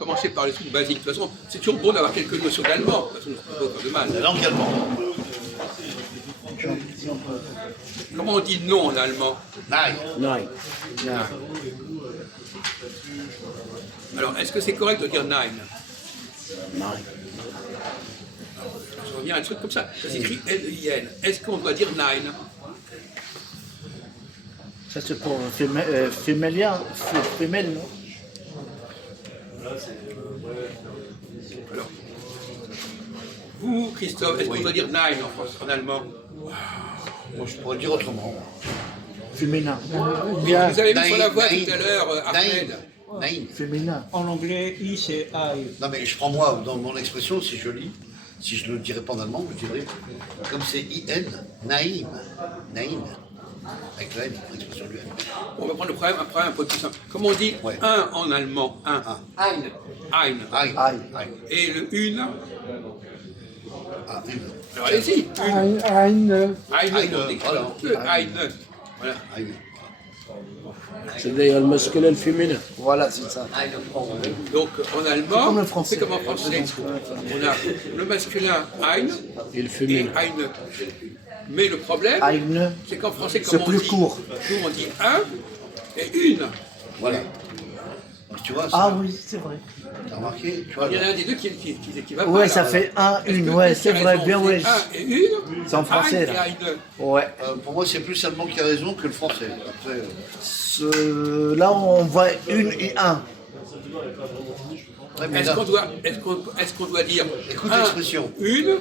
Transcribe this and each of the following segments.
commencer par les trucs basiques. De toute façon, c'est toujours bon d'avoir quelques notions d'allemand. De toute façon, ça ne peut pas faire de mal. La langue allemande. Comment on dit non en allemand? Nein. Nein. Ah. Alors, est-ce que c'est correct de dire nein? Nein. Je reviens à un truc comme ça. Ça s'écrit N-I-N. Est-ce qu'on doit dire nein? Ça c'est pour femelle, non? Alors, vous, Christophe, est-ce qu'on doit dire nein en France, en allemand? Moi, je pourrais le dire autrement. Féminin. Vous avez mis sur la voie tout à l'heure, Ahmed. Nein. Féminin. En anglais, I c'est I. Non, mais je prends moi, dans mon expression, si je lis, si je ne le dirais pas en allemand, je dirais, comme c'est I-N, Naïm. Naïm. Avec le N, l'expression du N. On va prendre le problème après un peu plus simple. Comment on dit Ouais. un en allemand? Un. Ein. Ein. Aïe. Aïe. Aïe. Et le une? Ah, une. Alors allez-y. Une. Eine. Eine. On dit Voilà. que eine. Voilà. Aïe. C'est d'ailleurs le masculin et le féminin. Voilà, c'est ça. Donc en allemand, comme le français. c'est comme en français. On a le masculin ein Et le et féminin. eine. Mais le problème, Eine, c'est qu'en français, c'est comme on plus dit, court. nous on dit un et une. Voilà. Tu vois, Ah ça, oui, c'est vrai. t'as remarqué, tu vois, Il y en a un des deux qui va pas. Ouais, là. ça fait un, Est-ce une, que ouais, tu c'est as vrai, raison, bien, c'est ouais. un et une. C'est en français, ein là. et eine. Ouais. pour moi, c'est plus l'allemand qui a raison que le français. Après, Là, on voit une et un. ouais, mais Est-ce là, qu'on doit dire écoute un, l'expression. une,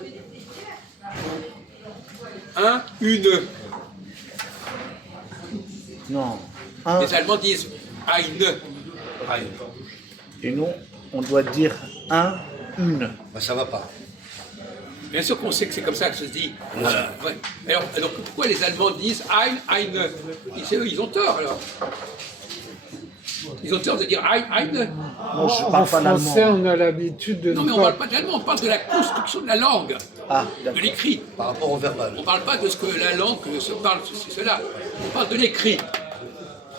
un, une. Non. Un Les Allemands disent eine. Aïe. et nous, on doit dire un, une. Bah, ça va pas. Bien sûr qu'on sait que c'est comme ça que ça se dit. Ouais. Alors pourquoi les Allemands disent ein, eine? C'est eux, ils ont tort alors. Ils ont tort de dire ein, eine. Moi, je En parle pas l'allemand. français, on a l'habitude de Non ne mais on ne parle pas de l'allemand, on parle de la construction de la langue, Ah, de d'accord. l'écrit. Par rapport au verbal. On ne parle pas de ce que la langue se parle, ceci, cela. On parle de l'écrit.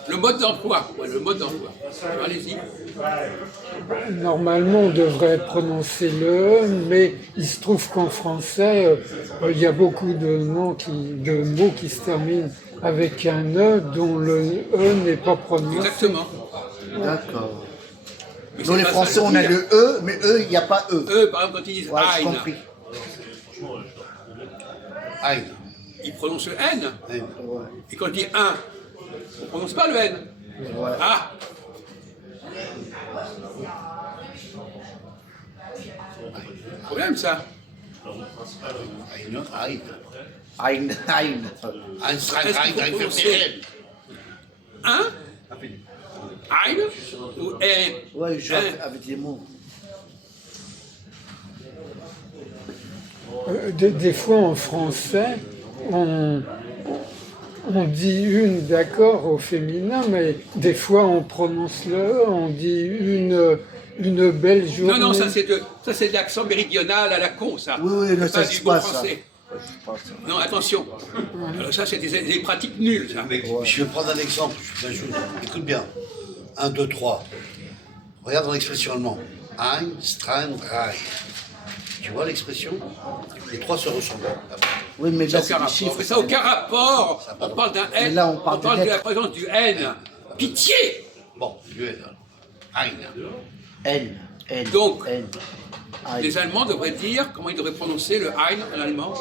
Le mode d'emploi. Ouais, le mode d'emploi. Alors, allez-y. Normalement, on devrait prononcer le E, mais il se trouve qu'en français, il y a beaucoup de mots qui se terminent avec un E dont le E n'est pas prononcé. Exactement. D'accord. Mais Nous, c'est les pas Français, ça à on a dire. le E, mais eux, il n'y a pas E. Eux, par exemple, quand ils disent Ouais, j'ai ein, compris. Aïe. ils prononcent le N. Aïe. Ouais. Et quand je dis un, on ne prononce pas le N. Ouais. Ah! Problème ça. Aïe. Aïe. Ein, ein. Ein, zwei, Est-ce drei, qu'il faut drei, vier, prononcer vier. Un, ein ou un. Ouais, je joue Un. avec les mots. Des fois, en français, on dit une, d'accord, au féminin, mais des fois, on prononce le E, on dit une belle journée. Non, non, ça c'est de l'accent méridional à la con, ça. Oui, oui, mais C'est ça, pas c'est du bon pas ça. français. Je pense. Non, attention. Alors ça, c'est des pratiques nulles, ça. Je vais prendre un exemple. Écoute bien. 1, 2, 3. Regarde dans l'expression allemande. Ein, zwei, drei. Tu vois l'expression? Les trois se ressemblent. Oui, mais Ça là, n'a c'est aucun des rapport. chiffres. Mais ça n'a aucun rapport. On parle d'un Mais N. là, on parle de de la lettres. présence du N. Pitié! Bon, du N. Ein. N. N. Donc, N. Ein. Les Allemands devraient dire, comment ils devraient prononcer le Ein en allemand?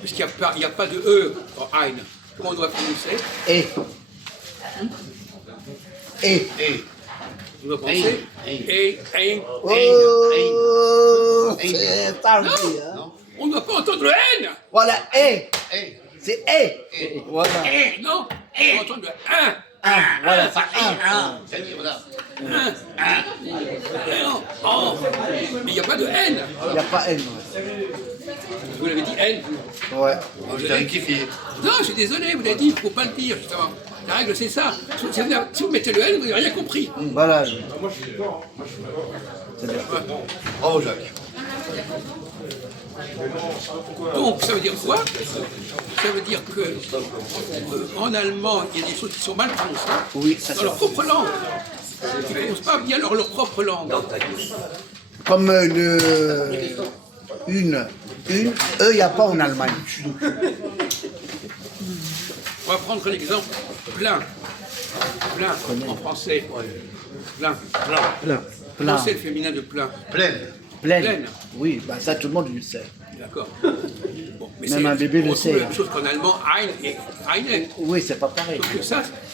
Puisqu'il n'y a pas de E en Ein. Comment on doit prononcer? Et. Et. Et. On doit prononcer Ein. Ein. Oh, c'est tardi, hein. Non? On ne doit pas entendre le N. Voilà, et. Et. C'est et. Voilà. Eh, non. On doit entendre le 1. Un. Voilà, c'est un. C'est-à-dire, voilà. Non. Oh. Mais il n'y a pas de N. Il n'y a pas N. Vous l'avez dit N. Ouais. Je t'ai rectifié. Non, je suis désolé, vous l'avez dit, il ne faut pas le dire, justement. La règle, c'est ça. Si vous mettez le N, vous n'avez rien compris. Voilà. Bravo, Jacques. Donc, ça veut dire quoi? Ça veut dire que en allemand, il y a des choses qui sont mal prononcées Oui, ça dans c'est leur propre langue. Ils ne prononcent pas bien leur propre langue. Comme une, eux, il n'y a pas en Allemagne. On va prendre l'exemple plein. Plein en français. Plein. Plein. Comment c'est le féminin de plein? Pleine. Pleine. Pleine. Oui, bah ça tout le monde le sait. D'accord. Bon, mais Même un bébé on le trouve sait, la hein. même chose qu'en allemand, ein et einen. Oui, c'est pas pareil.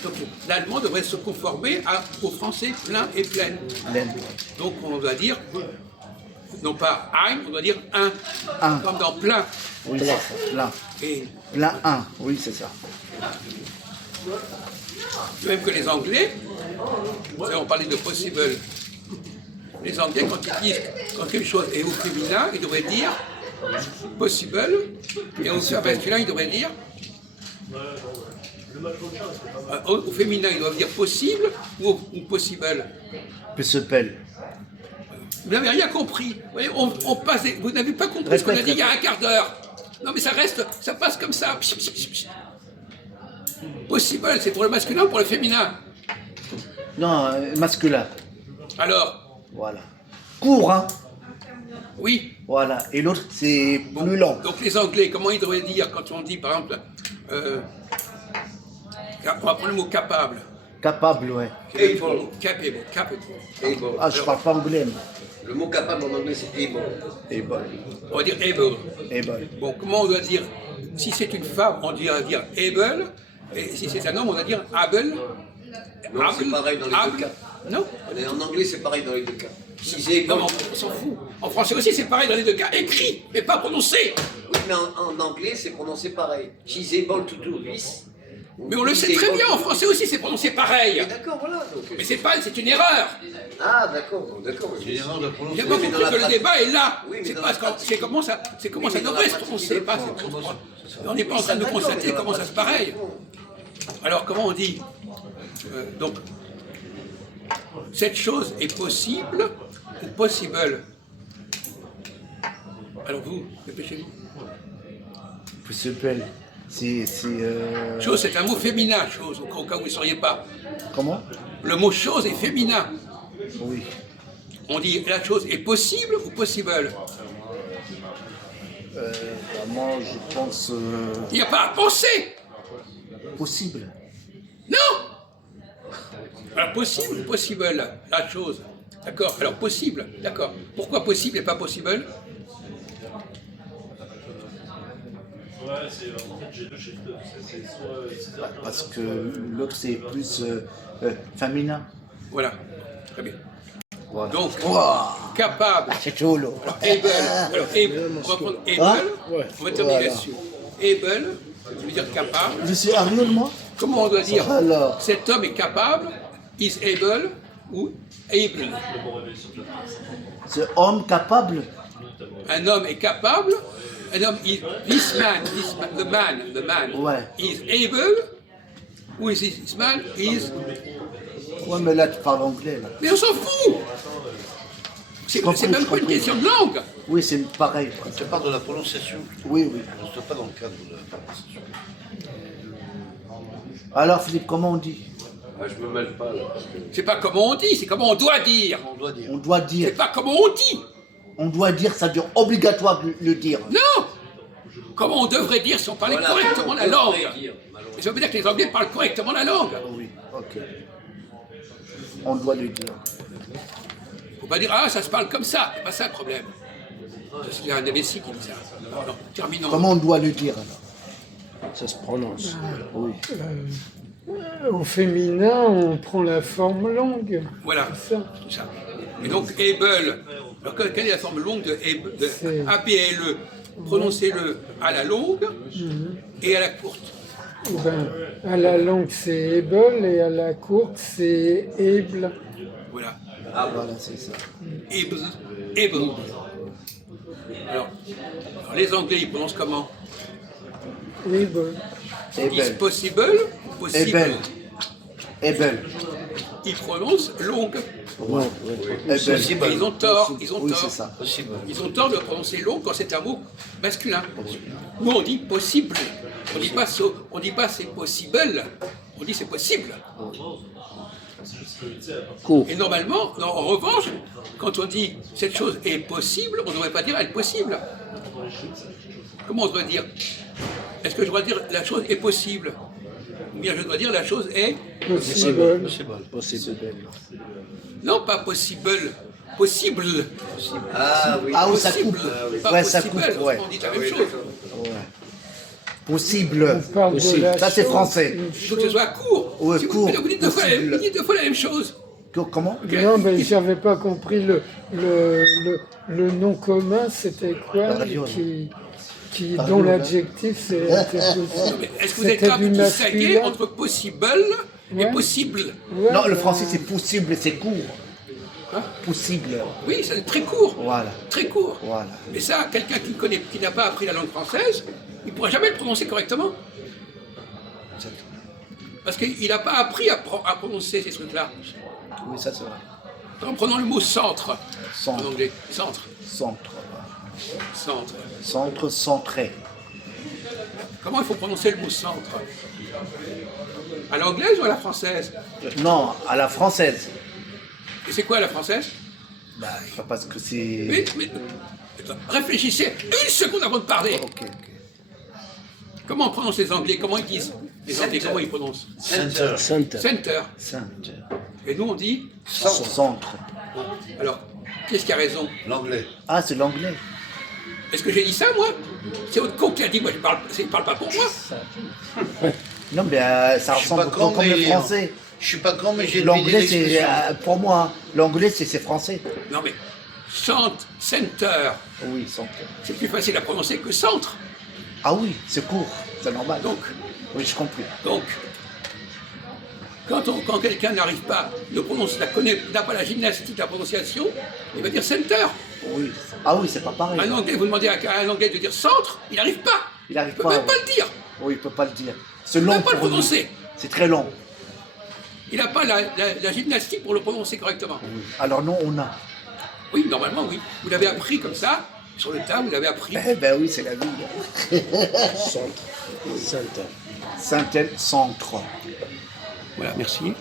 Donc l'allemand devrait se conformer au français plein et pleine. Pleine. Donc on doit dire, non pas ein, on doit dire un. Un. Comme dans plein. Oui, c'est ça. Plein. Et Plein 1. Oui, c'est ça. de même que les Anglais, vous savez, on parlait de possible. Les Anglais, quand ils disent quand quelque chose est au féminin, ils devraient dire possible, et au masculin, ils devraient dire. Au féminin, ils doivent dire possible ou possible. Possible. Vous n'avez rien compris. Vous, voyez, on passe vous n'avez pas compris ce qu'on a dit il y a un quart d'heure. Non, mais ça reste, ça passe comme ça. Possible, c'est pour le masculin ou pour le féminin? Non, masculin. Alors, Voilà. Court, hein. oui. Voilà. Et l'autre, c'est plus long. Donc les Anglais, comment ils devraient dire quand on dit, par exemple, on va prendre le mot capable. Capable, ouais. Capable. Ah, je parle pas anglais, moi. Le mot capable en anglais c'est able. Able. On va dire able. Able. Bon, comment on doit dire? Si c'est une femme, on doit dire able. Et si c'est un homme, on doit dire able. Non, c'est pareil dans les able. deux cas. Non. En anglais c'est pareil dans les deux cas. Si c'est Non, on s'en fout. En français aussi, c'est pareil dans les deux cas. Écrit, mais pas prononcé. Oui, mais en anglais c'est prononcé pareil. She's able to do this. Mais on le sait très bien, en français aussi, c'est prononcé pareil. D'accord, voilà. Donc, Mais c'est une erreur. ah, d'accord. C'est une erreur de J'ai prononciation. pas mais compris dans la que le pratique- débat est là. Oui, mais C'est dans pas la ce pratique- c'est comment ça mais devrait dans se la pratique, prononcer. c'est Pas, on n'est pas en train de D'accord, constater mais dans la comment ça se pratique, pareil. Alors comment on dit donc cette chose est possible ou possible? Alors vous, dépêchez-vous. Possible. C'est. Chose, c'est un mot féminin, chose, au cas où vous ne sauriez pas. Comment? Le mot chose est féminin. Oui. On dit la chose est possible ou possible? Moi, je pense. Il n'y a pas à penser. Possible. Non. Alors possible ou possible, la chose. D'accord. Alors possible, d'accord. Pourquoi possible et pas possible? Parce que l'autre, c'est plus féminin. Voilà. Très bien. Voilà. Donc, Ouah, capable. c'est cholo. Able. Alors, able. On va prendre able. Hein? On va terminer Voilà. là-dessus. Able, ça veut dire capable. Je suis Ariel, moi. Comment on doit dire Alors. cet homme est capable, is able ou able? C'est homme capable. Un homme est capable. Un homme, this man, the man, Ouais. is able, ou this man is. Ouais, mais là, tu parles anglais, là. Mais on s'en fout. C'est compris, même je pas une compris. question de langue. Oui, c'est pareil. Je te parle de la prononciation. Oui, oui. Je ne reste pas dans le cadre de la prononciation. Alors, Philippe, comment on dit? Ah, je me mêle pas là. Parce que... C'est pas comment on dit, c'est comment on doit dire. On doit dire. On doit dire. C'est pas comment on dit. On doit dire, ça veut dire obligatoire de le dire. Non. Comment on devrait dire si on parlait Voilà, correctement la on langue. devrait dire, malheureusement. Et ça veut dire que les Anglais parlent correctement la langue. Oui, ok. On doit le dire. Faut pas dire ah ça se parle comme ça. C'est pas ça le problème. C'est un imbécile qui dit ça. Non, terminons. Comment on doit le dire, alors? Ça se prononce. Oui. Au féminin, on prend la forme longue. Voilà. C'est ça. C'est ça. Et donc able. Alors quelle est la forme longue de C'est- ABLE? Prononcez-le à la longue et à la courte. Ben, à la longue, c'est able et à la courte, c'est able. Voilà. Voilà, c'est ça. Able. Alors, les Anglais, ils prononcent comment? Able. Ils disent Able. possible ou possible? Able. Able. Ils prononcent longue. Ouais, ouais. Able. Et ils ont tort. Ils ont Oui, tort. c'est ça. Possible. Ils ont tort de prononcer longue quand c'est un mot masculin. Nous, on dit possible. On dit pas c'est possible. On dit c'est possible. Court. Et normalement, en revanche, quand on dit cette chose est possible, on ne devrait pas dire elle est possible. Comment on doit dire? Est-ce que je dois dire la chose est possible? Ou bien je dois dire la chose est... Possible. Possible. Non, pas possible. Possible. Ah oui. Ah oui, ça Possible. coupe. Pas Ouais, ça possible. coupe, ouais. On dit la même chose. Possible. On parle de la Ça, c'est chose, français. une Il faut chose. que ce soit court. Ouais, Si court, vous dites deux fois, possible. vous dites deux fois la même chose. Comment? Non, mais j'avais pas compris le nom commun, c'était quoi La radio, dont l'adjectif c'était Mais est-ce que vous êtes c'était capable du de distinguer masculin. entre possible et Ouais. possible? Ouais, Non, le ben, français, c'est possible, c'est court. Hein? Possible. Oui, c'est très court. Voilà. Très court. Voilà. Mais ça, quelqu'un qui n'a pas appris la langue française, il ne pourra jamais le prononcer correctement. Parce qu'il n'a pas appris à prononcer ces trucs-là. Oui, ça, c'est vrai. En prenant le mot centre, Centre. en anglais. Centre. Centre. Centre. Centre, centré. Comment il faut prononcer le mot centre? À l'anglaise ou à la française? Non, à la française. Et c'est quoi à la française? Bah, parce que c'est... Mais, réfléchissez une seconde avant de parler. Ok. Comment on prononce les Anglais? Comment ils disent? Les Anglais, comment ils prononcent? Center. Center. Center. Centre. Et nous, on dit... Centre. Alors, qu'est-ce qui a raison? L'anglais. Ah, c'est l'anglais. Est-ce que j'ai dit ça, moi? C'est votre con qui a dit, moi, je parle pas pour moi. Non, mais ça Je suis ressemble pas con, comme le mais- français. Je suis pas con, mais j'ai deviné L'anglais, c'est... l'expression. pour moi, l'anglais, c'est français. Non, mais center, Oui, centre. c'est plus facile à prononcer que centre. Ah oui, c'est court. C'est normal. Donc, Oui, je comprends. quand quelqu'un n'arrive pas, n'a pas la gymnastique de la prononciation, il va dire center. Oui. Ah oui, c'est pas pareil. Un Anglais, vous demandez à un Anglais de dire centre, il n'arrive pas. Il n'arrive Il peut pas. même oui. pas le dire. Oui, il peut pas le dire. C'est Il ne long peut pas le pour lui. prononcer. C'est très long. Il n'a pas la gymnastique pour le prononcer correctement. Oui. Alors non, on a. Oui, normalement, oui. Vous l'avez appris comme ça, sur le tas, vous l'avez appris. Eh ben oui, c'est la vie. Centre. Center. Saint-El, centre. Voilà, merci.